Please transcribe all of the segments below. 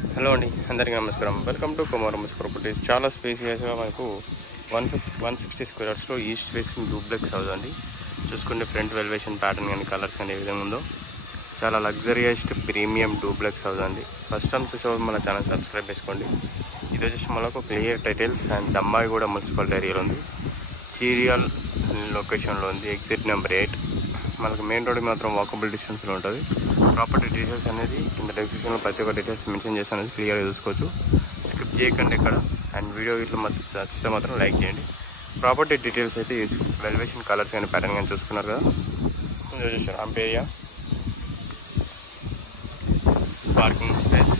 Hello అండి, అందరికీ నమస్కారం. Welcome to Kumaram properties. చాలా స్పేసియస్గా మనకు 160 స్క్వేర్ యార్డ్స్లో ఈస్ట్ ఫేసింగ్ డూప్లెక్స్ హౌస్ అండి. చూసుకుంటే ఫ్రంట్ వెల్వేషన్ ప్యాటర్న్ కానీ కలర్స్ కానీ ఏ విధంగా ఉందో చాలా లగ్జరియస్ట్ ప్రీమియం డూప్లెక్స్ హౌస్ అండి. ఫస్ట్ టైం చూసే మన ఛానల్ సబ్స్క్రైబ్ చేసుకోండి. ఇది వచ్చేసి మనకు clear titles and Dammaiguda municipal ఏరియాలో ఉంది. చీరియల్ లొకేషన్లో ఉంది. Exit number 8. మనకు మెయిన్ రోడ్ మాత్రం వాకబుల్ డిస్టెన్స్లో ఉంటుంది. ప్రాపర్టీ డీటెయిల్స్ అనేది కింద డిస్క్రిప్షన్లో ప్రతి ఒక్క డీటెయిల్స్ మెన్షన్ చేస్తాను, క్లియర్గా చూసుకోవచ్చు. స్కిప్ చేయకండి ఇక్కడ. అండ్ వీడియో ఇట్లా నచ్చితే మాత్రం లైక్ చేయండి. ప్రాపర్టీ డీటెయిల్స్ అయితే వెల్వేషన్ కలర్స్ కానీ ప్యాటర్న్ కానీ చూసుకున్నారు కదా. చూసారు ర్యాంప్ ఏరియా, పార్కింగ్ స్పేస్.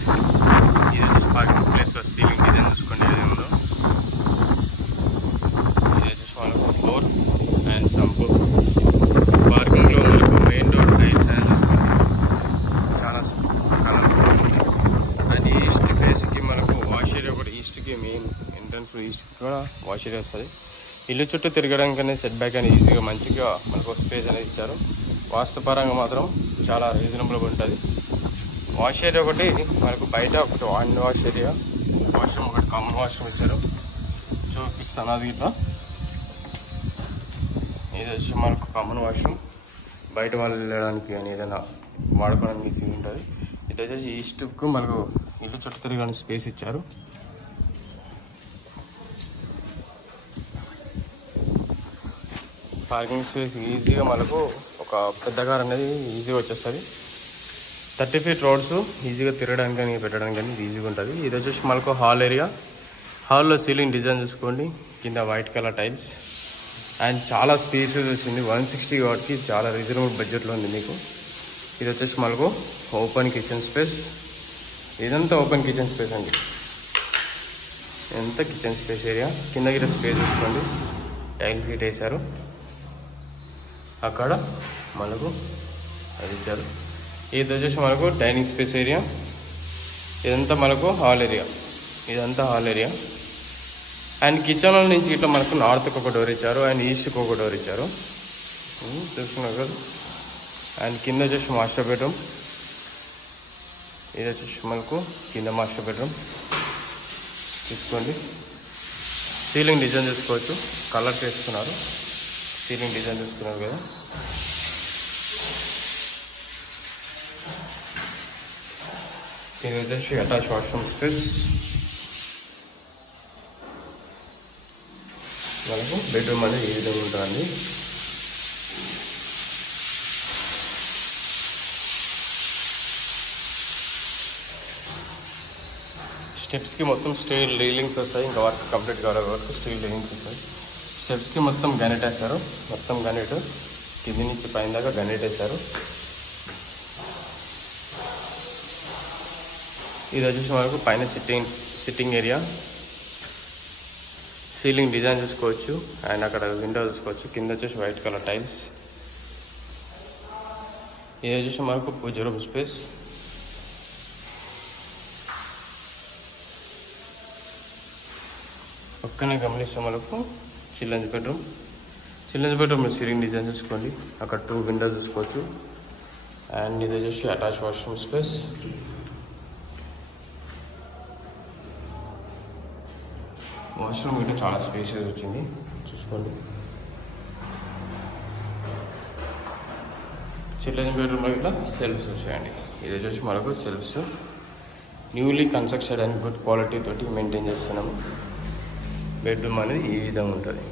ఇది వచ్చేసి పార్కింగ్ ప్లేస్లో సీలింగ్ డిజైన్ చూసుకోండి ఏది ఉందో. ఇది వచ్చేసి మనకు ఫ్లోర్ అండ్ సంపు. పార్కింగ్లో మనకు మెయిన్ డోర్ టైల్స్ అనేది చాలా కలర్ఫుల్. అది ఈస్ట్ ఫేస్కి మనకు వాష్ ఏరియా కూడా, ఈస్ట్కి మెయిన్ ఎంట్రన్స్లో ఈస్ట్కి కూడా వాష్ ఏరియా వస్తుంది. ఇల్లు చుట్టూ తిరగడానికి అనేది సెట్ బ్యాక్ అనేది ఈజీగా మంచిగా మనకు స్పేస్ అనేది ఇచ్చారు. వాస్తుపరంగా మాత్రం చాలా రీజనబుల్గా ఉంటుంది. వాష్ ఏరియా ఒకటి మనకు బయట ఒకటి హ్యాండ్ వాష్ ఏరియా, వాష్రూమ్ ఒకటి కామన్ వాష్రూమ్ ఇచ్చారు. చూపిస్తాను అది ఇట్లా. ఇది వచ్చి మనకు కామన్ వాష్రూమ్, బయట వాళ్ళు వెళ్ళడానికి కానీ ఏదైనా వాడుకోవడానికి ఈజీగా ఉంటుంది. ఇది వచ్చేసి ఈస్ట్కు మనకు ఇల్లు చుట్టూ తిరగడానికి స్పేస్ ఇచ్చారు. పార్కింగ్ స్పేస్ ఈజీగా మనకు ఒక పెద్ద కార్ అనేది ఈజీగా వచ్చేస్తుంది. 30 ఫీట్ రోడ్స్ ఈజీగా తిరగడానికి కానీ పెట్టడానికి కానీ ఈజీగా ఉంటుంది. ఇది వచ్చేసి మనకు హాల్ ఏరియా. హాల్లో సీలింగ్ డిజైన్ చూసుకోండి, కింద వైట్ కలర్ టైల్స్ అండ్ చాలా స్పేసెస్ వచ్చింది. 160 వాటికి చాలా రీజనబుల్ బడ్జెట్లో ఉంది మీకు. ఇది వచ్చేసి మనకు ఓపెన్ కిచెన్ స్పేస్. ఇదంతా ఓపెన్ కిచెన్ స్పేస్ అండి. ఇదంతా కిచెన్ స్పేస్ ఏరియా. కింద గిట్ట స్పేస్ చూసుకోండి, టైల్స్ గిట్ వేశారు. అక్కడ మనకు అది ఇచ్చారు. ఇది వచ్చేసి మనకు డైనింగ్ స్పేస్ ఏరియా. ఇదంతా మనకు హాల్ ఏరియా. ఇదంతా హాల్ ఏరియా. అండ్ కిచెన్ నుంచి ఇట్లా మనకు నార్త్కి ఒక డోర్ ఇచ్చారు అండ్ ఈస్ట్కి ఒక డోర్ ఇచ్చారు, చూసుకున్నారు కదా. అండ్ కింద వచ్చేసి మాస్టర్ బెడ్రూమ్. ఇది వచ్చేసి మనకు కింద మాస్టర్ బెడ్రూమ్ చూసుకోండి. సీలింగ్ డిజైన్ చూసుకోవచ్చు, కలర్స్ వేసుకున్నారు. సీలింగ్ డిజైన్ చూసుకున్నారు కదా. ఇది వచ్చేసి అటాచ్ వాష్రూమ్ స్పేస్. మనకు బెడ్రూమ్ అనేది ఈ విధంగా ఉంటుందండి. స్టెప్స్కి మొత్తం స్టీల్ రీలింగ్స్ వస్తాయి. ఇంకా వర్క్ కంప్లీట్ కావాలి వరకు స్టీల్ రీలింగ్స్ వస్తాయి. స్టెప్స్కి మొత్తం గనెట్ వేస్తారు. మొత్తం గనెట్ కింది నుంచి పైన దాకా గనెట్ వేస్తారు. ఇది వచ్చేసి మనకు పైన సిట్టింగ్ ఏరియా. సీలింగ్ డిజైన్ చూసుకోవచ్చు అండ్ అక్కడ విండో చూసుకోవచ్చు. కింద వచ్చేసి వైట్ కలర్ టైల్స్. ఇది వచ్చేసి మనకు పూజ రూమ్ స్పేస్. పక్కనే గమనిస్తే మనకు children's bedroom. Children's bedroom ceiling design చూసుకోండి. అక్కడ 2 విండోస్ చూసుకోవచ్చు. అండ్ ఇది వచ్చేసి అటాచ్ వాష్రూమ్ స్పేస్. వాష్రూమ్ ఇట్లా చాలా స్పేషియస్ వచ్చింది చూసుకోండి. చిల్డ్రన్స్ బెడ్రూమ్లో ఇట్లా సెల్ఫ్స్ వచ్చాయండి. ఇది వచ్చేసి మనకు shelves newly constructed and good quality తోటి మెయింటైన్ చేస్తున్నాము. బెడ్రూమ్ అనేది ఈ విధంగా ఉంటుంది.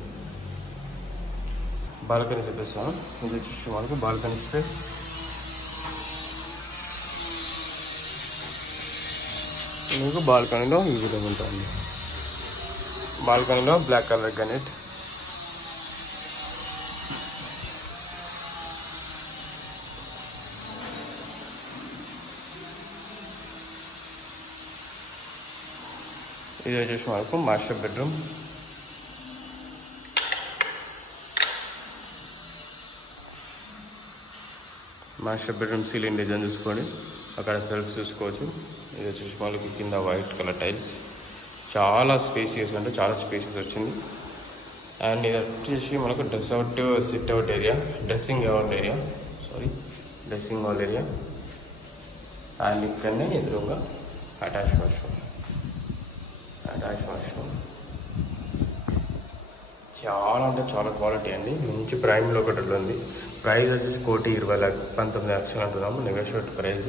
బాల్కనీ చూపిస్తాను. ఇది వచ్చేసి మనకు బాల్కనీ స్పేస్. మీకు బాల్కనీలో ఈ విధంగా ఉంటుంది. బాల్కనీలో బ్లాక్ కలర్ గనెట్. ఇది వచ్చేసి మనకు master bedroom. Master bedroom ceiling design చూసుకోండి. అక్కడ సెల్ఫ్ చూసుకోవచ్చు. ఇది వచ్చేసి మనకి కింద వైట్ కలర్ టైల్స్. చాలా స్పేసియస్ అంటే చాలా స్పేసియస్ వచ్చింది. అండ్ ఇది వచ్చేసి మనకు SIT out area, dressing hall area. And ఇక్కడనే ఎదురుగా అటాచ్ వాష్రూమ్, చాలా అంటే చాలా క్వాలిటీ అండి. మంచి ప్రైమ్లో ఒకటి ఉంది. ప్రైస్ వచ్చేసి 1,20,19,00,000 అంటున్నాము. నెగోషియేట్ ప్రైస్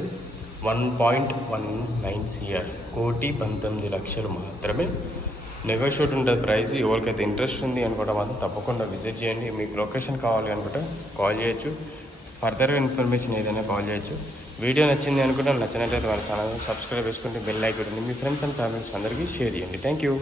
1.19 CR, 1,19,00,000 మాత్రమే నెగోషియేట్ ఉంటుంది ప్రైస్. ఎవరికైతే ఇంట్రెస్ట్ ఉంది అనుకుంటే మాత్రం తప్పకుండా విజిట్ చేయండి. మీకు లొకేషన్ కావాలి అనుకుంటే కాల్ చేయొచ్చు. ఫర్దర్గా ఇన్ఫర్మేషన్ ఏదైనా కాల్ చేయొచ్చు. వీడియో నచ్చింది అనుకుంటే నచ్చినట్లయితే వాళ్ళ ఛానల్ సబ్స్క్రైబ్ చేసుకుంటే బెల్ ఐకాన్ ఉంటుంది. మీ ఫ్రెండ్స్ అండ్ ఫ్యామిలీస్ అందరికీ షేర్ చేయండి. Thank you.